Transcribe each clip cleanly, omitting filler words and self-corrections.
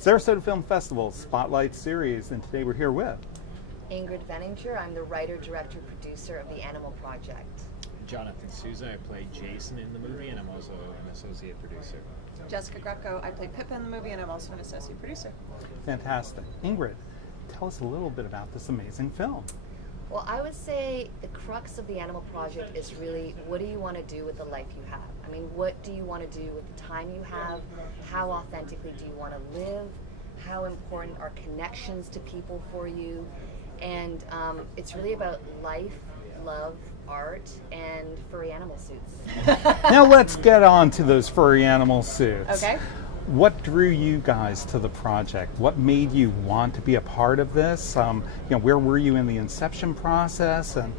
Sarasota Film Festival Spotlight Series, and today we're here with Ingrid Veninger. I'm the writer, director, producer of The Animal Project. Jonathan Souza. I play Jason in the movie, and I'm also an associate producer. Jessica Greco. I play Pippa in the movie, and I'm also an associate producer. Fantastic. Ingrid, tell us a little bit about this amazing film. Well, I would say the crux of The Animal Project is really, what do you want to do with the life you have? I mean, what do you want to do with the time you have? How authentically do you want to live? How important are connections to people for you? And it's really about life, love, art, and furry animal suits. Now let's get on to those furry animal suits. Okay. What drew you guys to the project? What made you want to be a part of this? Where were you in the inception process, and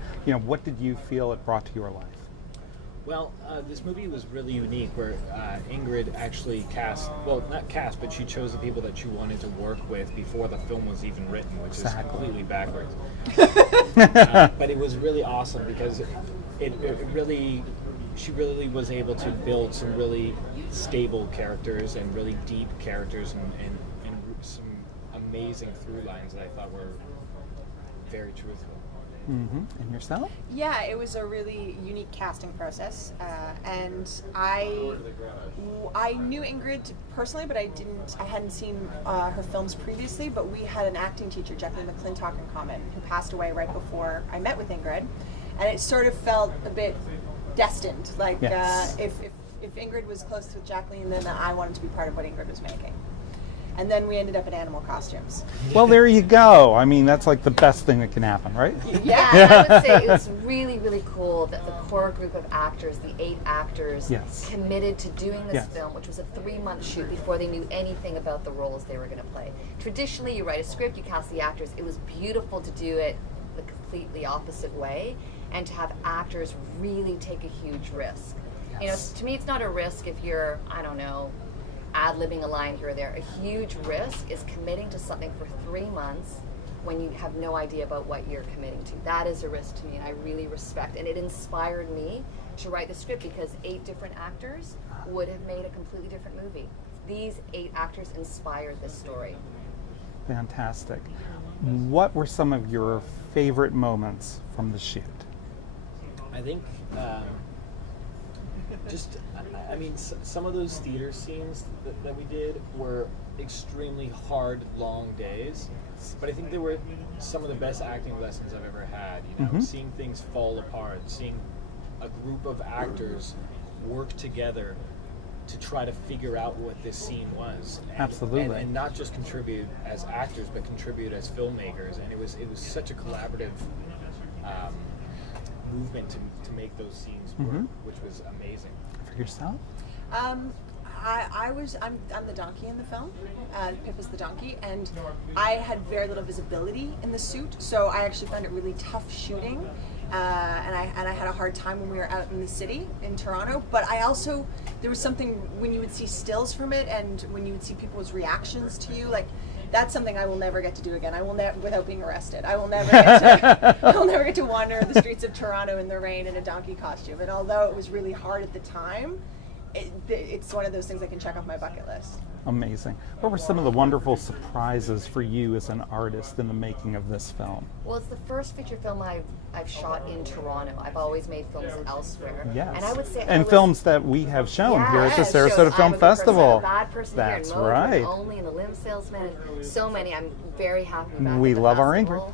what did you feel it brought to your life? Well, this movie was really unique where Ingrid actually not cast, but she chose the people that she wanted to work with before the film was even written, which is completely backwards. But it was really awesome because she really was able to build some really stable characters and really deep characters and some amazing through lines that I thought were very truthful. Mm-hmm. And yourself? Yeah, it was a really unique casting process, and I knew Ingrid personally, but I hadn't seen her films previously. But we had an acting teacher, Jacqueline McClintock, in common, who passed away right before I met with Ingrid, and it sort of felt a bit destined. Like if Ingrid was close to Jacqueline, then I wanted to be part of what Ingrid was making. And then we ended up in animal costumes. Well, there you go. I mean, that's like the best thing that can happen, right? Yeah, I would say it was really, really cool that the core group of actors, the 8 actors, committed to doing this film, which was a 3-month shoot before they knew anything about the roles they were going to play. Traditionally, you write a script, you cast the actors. It was beautiful to do it the completely opposite way, and to have actors really take a huge risk. Yes. To me, it's not a risk if you're, ad-libbing a line here or there. A huge risk is committing to something for 3 months when you have no idea about what you're committing to. That is a risk to me, and I really respect. And it inspired me to write the script because 8 different actors would have made a completely different movie. These 8 actors inspired this story. Fantastic. What were some of your favorite moments from the shoot? I think some of those theater scenes that we did were extremely hard, long days, but I think they were some of the best acting lessons I've ever had. Seeing things fall apart, seeing a group of actors work together to try to figure out what this scene was. Absolutely. And not just contribute as actors, but contribute as filmmakers. And it was such a collaborative movement to make those scenes work, which was amazing. For yourself? I'm the donkey in the film. Pip is the donkey, and I had very little visibility in the suit, so I actually found it really tough shooting. And I had a hard time when we were out in the city in Toronto. But there was something when you would see stills from it, and when you would see people's reactions to you, like. That's something I will never get to do again. I will never, without being arrested. I will never get to wander the streets of Toronto in the rain in a donkey costume. And although it was really hard at the time, it's one of those things I can check off my bucket list. Amazing. What were some of the wonderful surprises for you as an artist in the making of this film? Well, it's the first feature film I've shot in Toronto. I've always made films elsewhere. Yes. And I would say films that we have shown here at the Sarasota Film Festival. I'm a bad person That's here in right. Only in The Limb Salesman, and so many. I'm very happy about We the love our festival. Ingrid.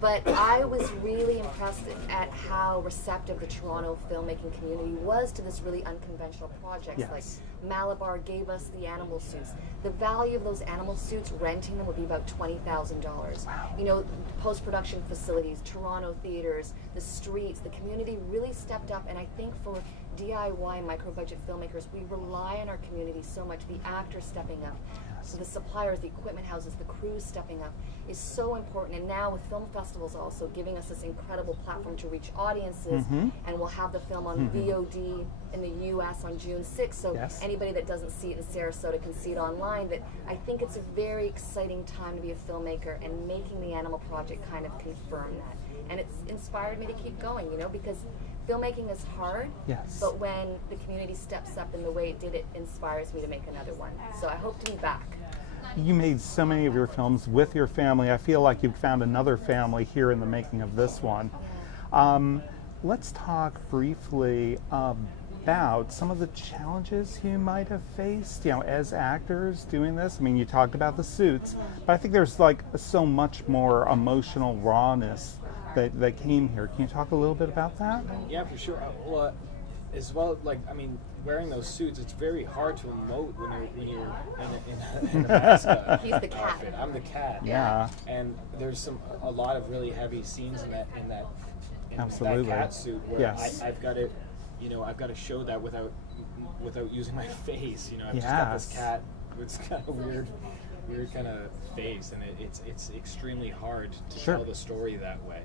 But I was really impressed at how receptive the Toronto filmmaking community was to this really unconventional project. Yes. Like Malabar gave us the animal suits. The value of those animal suits, renting them, would be about $20,000. Wow. Post-production facilities, Toronto theaters, the streets, the community really stepped up. And I think for DIY micro-budget filmmakers, we rely on our community so much. The actors stepping up, so the suppliers, the equipment houses, the crews stepping up is so important. And now with film festivals also giving us this incredible platform to reach audiences, and we'll have the film on VOD in the US on June 6th, so anybody that doesn't see it in Sarasota can see it online. That I think it's a very exciting time to be a filmmaker, and making the Animal Project kind of confirmed that. And it's inspired me to keep going, because filmmaking is hard, but when the community steps up in the way it did, it inspires me to make another one. So I hope to be back. you made so many of your films with your family. I feel like you've found another family here in the making of this one. Let's talk briefly about some of the challenges you might have faced, as actors doing this. I mean, you talked about the suits, but I think there's like so much more emotional rawness that came here. Can you talk a little bit about that? Yeah, for sure. Well, as well, wearing those suits, it's very hard to emote when you're in a mask. He's the cat. Outfit. I'm the cat. Yeah. And there's a lot of really heavy scenes in that Absolutely. that cat suit where Yes. I've got to show that without using my face. I've just got this Yes. cat with kind of weird kind of face, and it's extremely hard to Sure. tell the story that way.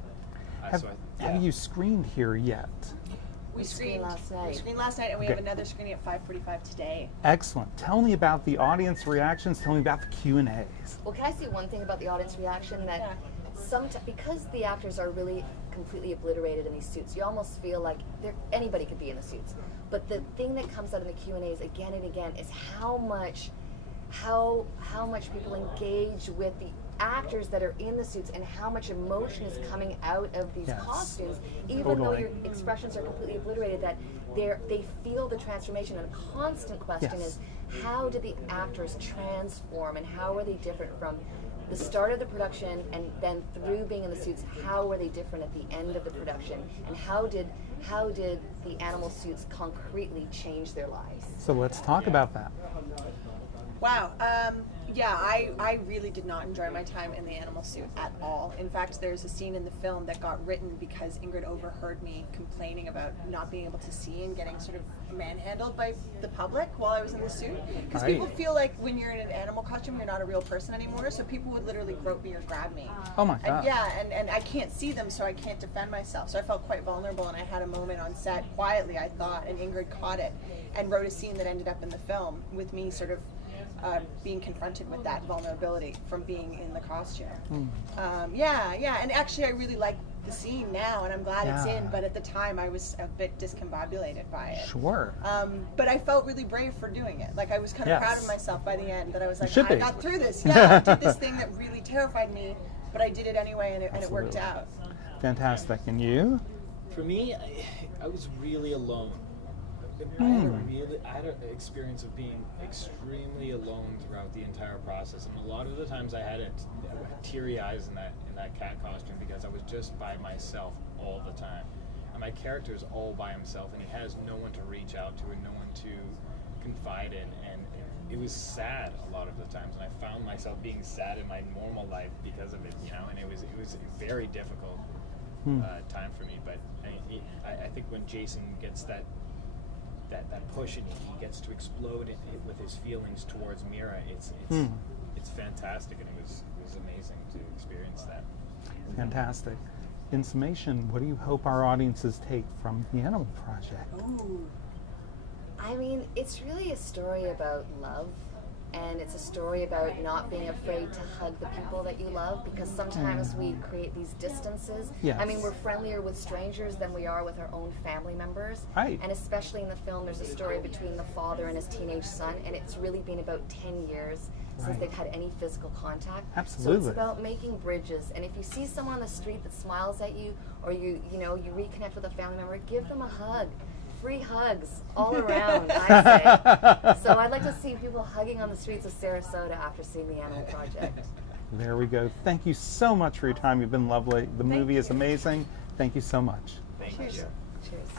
Have you screened here yet? We screened last night. We screened last night, and we Okay. have another screening at 5:45 today. Excellent. Tell me about the audience reactions. Tell me about the Q&As. Well, can I say one thing about the audience reaction? That because the actors are really completely obliterated in these suits, you almost feel like anybody could be in the suits. But the thing that comes out of the Q&As again and again is how much people engage with the actors that are in the suits and how much emotion is coming out of these Yes. costumes, even Totally. though your expressions are completely obliterated, that they feel the transformation. And a constant question Yes. is, how did the actors transform, and how are they different from the start of the production and then through being in the suits? How were they different at the end of the production, and how did the animal suits concretely change their lives? So let's talk about that. Wow. Yeah, I really did not enjoy my time in the animal suit at all. In fact, there's a scene in the film that got written because Ingrid overheard me complaining about not being able to see and getting sort of manhandled by the public while I was in the suit. Because Right. people feel like when you're in an animal costume, you're not a real person anymore. So people would literally grope me or grab me. Oh my God. And I can't see them, so I can't defend myself. So I felt quite vulnerable, and I had a moment on set, quietly, I thought, and Ingrid caught it and wrote a scene that ended up in the film with me sort of being confronted with that vulnerability from being in the costume. And actually I really like the scene now, and I'm glad it's Yeah. in, but at the time I was a bit discombobulated by it. Sure. But I felt really brave for doing it. Like, I was kind of proud Yes. of myself by the end, that I was like, should I be. got through this. Yeah, I did this thing that really terrified me, but I did it anyway, and it worked Absolutely. out. Fantastic. And you? For me, I was really alone. I had an experience of being extremely alone throughout the entire process, and a lot of the times I had teary eyes in that cat costume because I was just by myself all the time. And my character is all by himself, and he has no one to reach out to and no one to confide in, and it was sad a lot of the times, and I found myself being sad in my normal life because of it, and it was a very difficult time for me. But I think when Jason gets that push and he gets to explode with his feelings towards Mira, it's fantastic, and it was amazing to experience that. Fantastic. In summation, what do you hope our audiences take from the Animal Project? Ooh. I mean, it's really a story about love, and it's a story about not being afraid to hug the people that you love, because sometimes we create these distances. Yes. I mean, we're friendlier with strangers than we are with our own family members. Right. And especially in the film, there's a story between the father and his teenage son, and it's really been about 10 years since Right. they've had any physical contact. Absolutely. So it's about making bridges, and if you see someone on the street that smiles at you, or you reconnect with a family member, give them a hug. Free hugs all around, I say. So I'd like to see people hugging on the streets of Sarasota after seeing the Animal Project. There we go. Thank you so much for your time. You've been lovely. The movie is amazing. Thank you so much. Thank Cheers. you. Cheers.